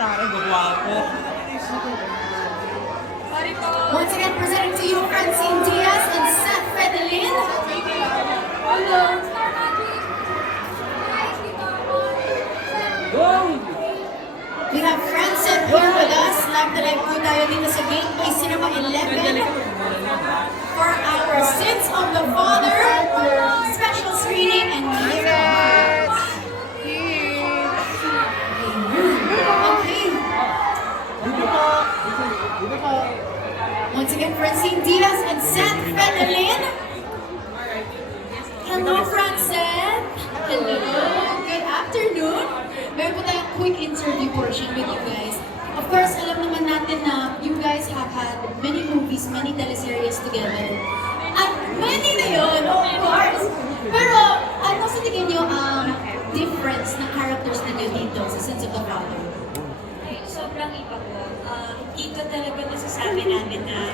Taray, gwapo. Once again, presenting to you Francine Diaz and Seth Fedelin. Hello. We have Francine here with us. Live na live po tayo dito sa Gateway Cinema 11 for our Sins of the Father special screening and music. Okay. Once again, Francine Diaz and Seth Fedelin. Hello, Francine. Hello. Good afternoon. Meron po tayong quick interview portion with you guys. Of course, alam naman natin na you guys have had many movies, many teleseries together. At many na yun, of course. Pero ano sa tingin nyo ang difference ng characters ninyo dito sa Sins of the Father? Sobrang iba po. Dito talaga masasabi namin na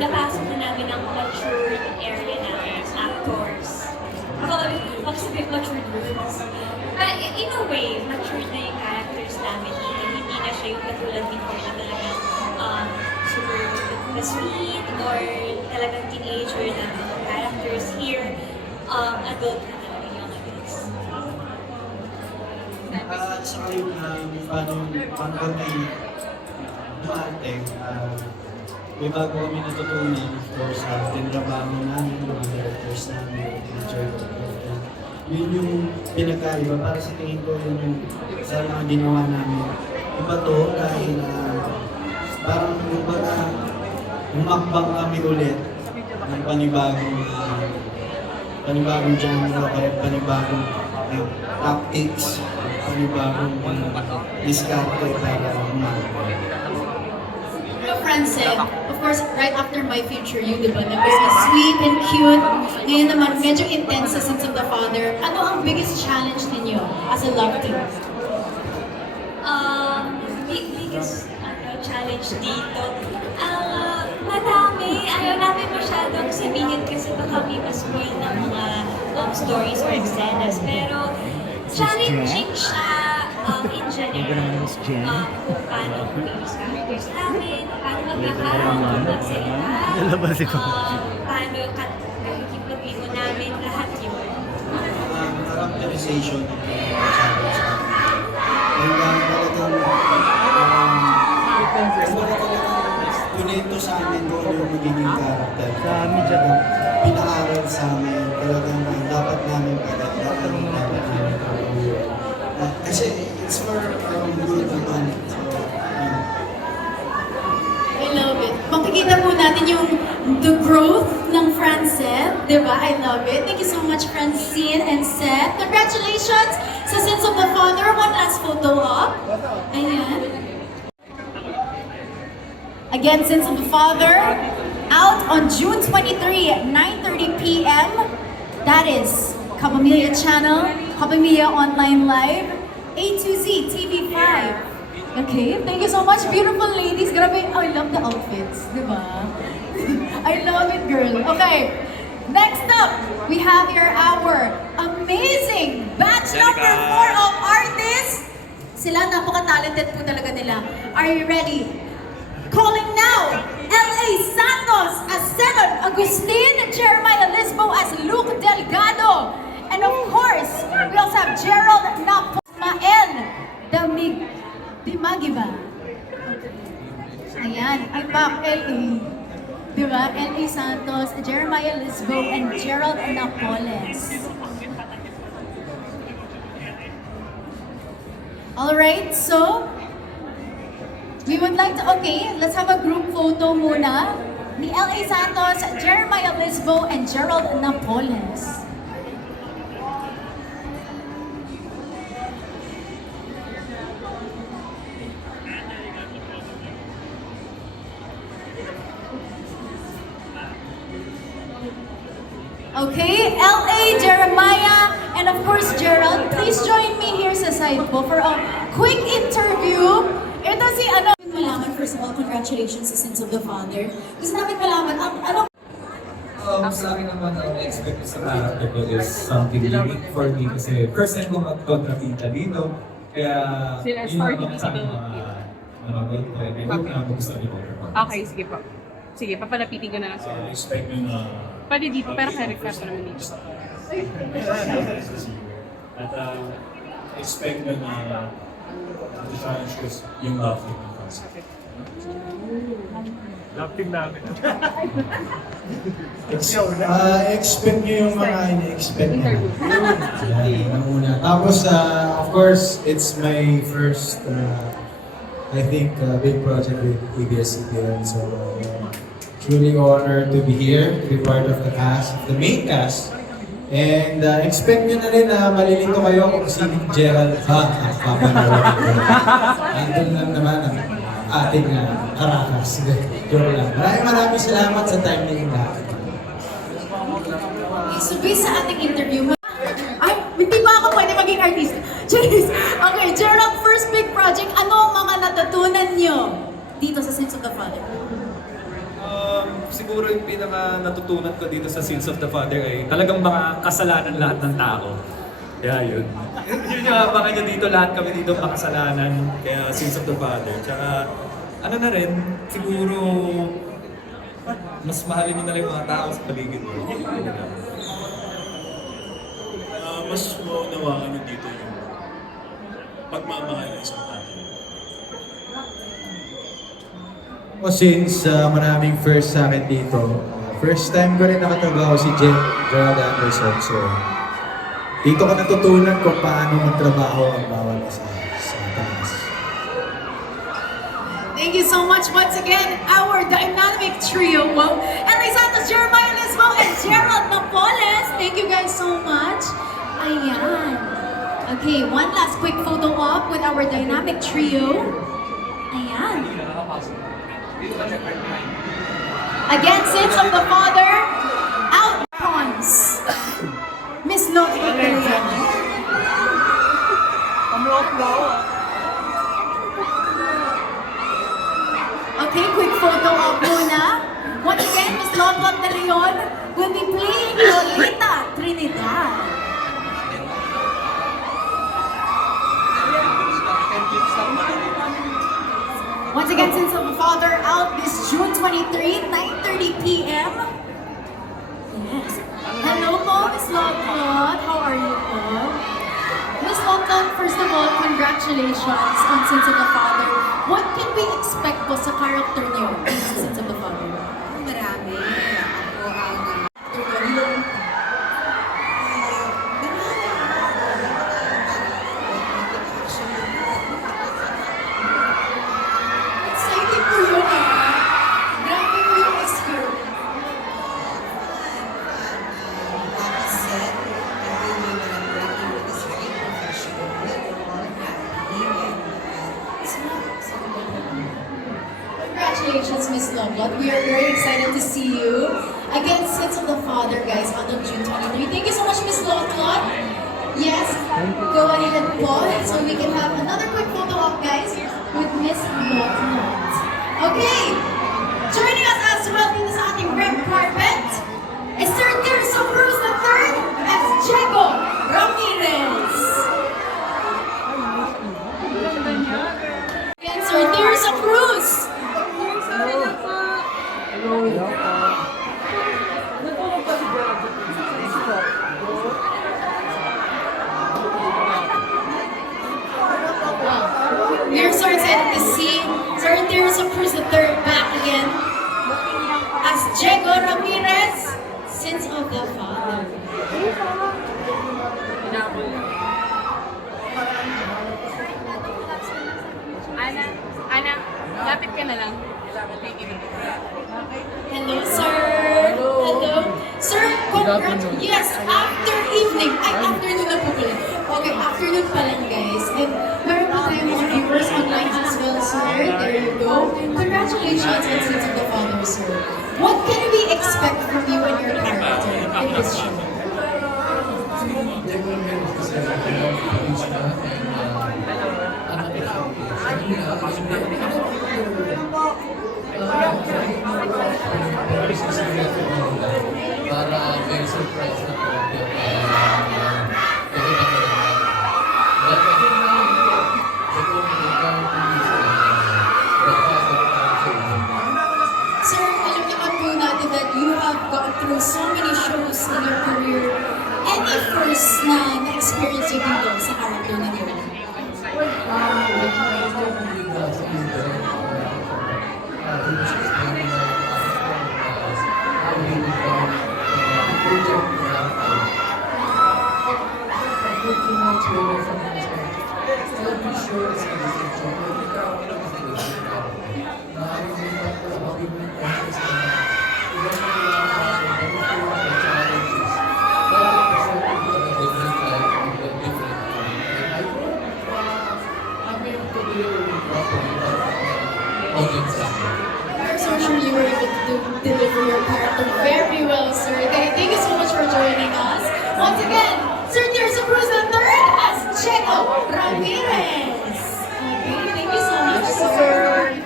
napasok na namin ang matured area namin as actors. Ako sabi matured words. But in a way, matured na yung characters namin dito. Hindi na siya yung katulad before na talagang super sweet or talagang teenager na characters here. Adult na talaga yung adults. Sa kayo, paano kami dumating, may bago kami natutunan, of course, sa tinrabaho namin, mga directors namin, teacher, yun yung pinagkaiba. Para sa tingin ko, yun yung sa mga ginawa namin. Iba to dahil parang umakbang kami ulit ng panibagong genre, kaya panibagong tactics, panibagong diskarte para umakbang. Francine, of course, right after My Future You, di ba? Nag-was sweet and cute. Ngayon naman, medyo intense sa Sins of the Father. Ano ang biggest challenge ninyo as a love team? Biggest challenge dito? Madami. Ayaw namin masyadong sabihin kasi baka may ma-spoil ng mga stories or excenas. Pero challenging siya in general. Kung paano yung characters namin, paano magkakaroon ng magsalita, paano nakikipag-ibo namin, lahat yun. Characterization ng challenge sa akin. And talagang pinento sa amin kung ano yung magiging character. Pinaaral sa amin, talagang dapat namin pagkakataon dapat namin pagkakataon. Kasi it's for good naman. I love it. Makikita po natin yung the growth ng Francine, di ba? I love it. Thank you so much, Francine and Seth. Congratulations sa Sins of the Father. One last photo up. Ayan. Again, Sins of the Father, out on June 23, 9:30 p.m. That is Kapamilya Channel, Kapamilya Online Live, A to Z TV5. Okay, thank you so much, beautiful ladies. Grabe, I love the outfits, di ba? I love it, girl. Okay, next up, we have here our amazing batch number 4 of artists. Sila, napaka-talented po talaga nila. Are you ready? Calling now, L.A. Santos as Senon Agustin, Jeremiah Lisbo as Luke Delgado, and of course, we also have Gerald Naposmaen Dimagiba. Ayan, ay back, L.A. Diba? L.A. Santos, Jeremiah Lisbo, and Gerald Napoles. Alright, so, we would like to, okay, let's have a group photo muna ni L.A. Santos, Jeremiah Lisbo, and Gerald Napoles. Okay, L.A., Jeremiah, and of course Gerald, please join me here sa side po for a quick interview. Ito si ano. Malaman, first of all, congratulations sa Sins of the Father. Gusto namin malaman, ano? Sa akin naman, ang expect sa character ko is something unique for me kasi first time ko mag-contratita dito. Kaya, Sila yun star lang dito sa sa mga nanonood ko. I hope na magustuhan niyo po. Okay, sige po. Sige, papalapitin ko na lang sila. Expect nyo na Pwede dito, pero kaya pa naman dito. at expect nyo na challenge ko yung love team ng fans. Love team namin. Expect nyo yung mga ine-expect na. Interview. Yan, ang una. Tapos, of course, it's my first, I think, big project with ABS-CBN. So, truly honored to be here, to be part of the cast, the main cast. And expect nyo na rin na malilito kayo kung si Gerald papanood. Andun lang naman ang ating Caracas. Joke lang. Maraming salamat sa time ninyo lahat. Okay, so based sa ating interview, ay, hindi ba ako pwede maging artist? Cheers! Okay, Gerald, first big project, ano ang mga natutunan nyo dito sa Sins of the Father? Siguro yung pinaka natutunan ko dito sa Sins of the Father ay talagang mga kasalanan lahat ng tao. Kaya yun. Yun yung abangan nyo dito, lahat kami dito makasalanan. Kaya Sins of the Father. Tsaka ano na rin, siguro mas mahalin nyo na lang yung mga tao sa paligid mo. Mas maunawaan nyo dito yung pagmamahal ng isang tao. O since maraming first sa akin dito, first time ko rin nakatrabaho si Gerald Anderson. So, dito ko natutunan kung paano magtrabaho ang bawat isa sa taas. Thank you so much once again, our dynamic trio, Ellie Santos, Jeremiah Lismo, and Gerald Napoles. Thank you guys so much. Ayan. Okay, one last quick photo op with our dynamic trio. Ayan. Again, Sins of the Father, out comes Miss Lottie. Okay, quick photo op muna. Once again, Miss Lotlot de Leon will be playing Lolita Trinidad. Once again, Sins of the Father out this June 23, 9:30 p.m. Yes. Hello po, Miss Lotlot. How are you po? Miss Lotlot, first of all, congratulations on Sins of the Father. What can we expect po sa character niyo in Sins of the Father? Marami. Ako ang Exciting po yun Grabe po yung experience. set, every woman I'm working with is very professional. They're all happy and it's not Congratulations, Miss Lotlot. We are very excited to see you against Sins of the Father, guys, on June 23. Thank you so much, Miss Lotlot. Yes, go ahead po, so we can have another quick photo op, guys, with Miss Lotlot. Okay, joining us as well dito sa ating red carpet is Sir Tirso Cruz III as Diego Ramirez. Again, Sir Tirso Cruz. We are so excited to see Sir Tirso Cruz III back again as Diego Ramirez, Sins of the Father. Ana, lapit ka na lang. Hello, sir. Hello. Sir, yes, after evening, ay, afternoon na po pala. Okay, afternoon pa lang, guys. And meron po tayong mga viewers online as well, sir. There you go. Congratulations on Sins of the Father, sir. What can we expect from you and your character in this show? Para may surprise na po. But again, experience nyo dito sa character ninyo? I'm so sure you were able to deliver your character very well, sir. Thank you so much for joining us. Once again, Sir Tirso Cruz III as Checo Ramirez. Okay, thank you so much, sir.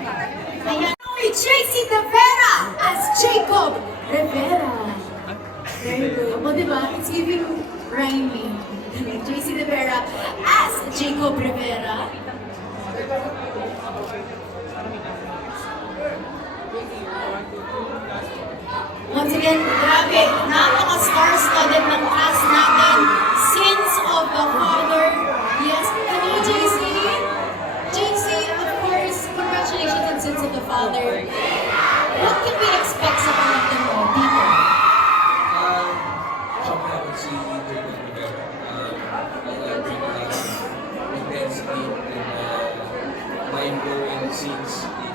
Ayan, JC De Vera as Jacob Rivera. Very good. O, diba? It's giving rhyming. JC De Vera as Jacob Rivera. Once again, grabe, napaka-star-studded ng cast natin. Sins of the Father. Yes, hello JC. JC, of course, congratulations on Sins of the Father. What can we expect sa character mo dito? Siyempre ako si Jacob Rivera. I'll bring a lot of intensity and mind-blowing scenes in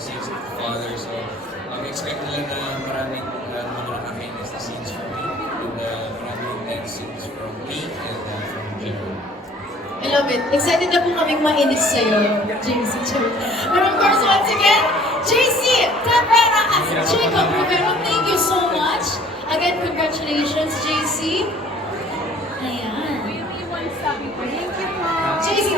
Sins of the Father. So, expect nila na maraming mga nakakainis na scenes from me and maraming intense scenes from me and from Jacob. I love it. Excited na po kaming mainis sa'yo, JC. But of course, once again, JC Rivera as Jacob Rivera. Thank you so much. Again, congratulations, JC. Ayan. Thank you po. JC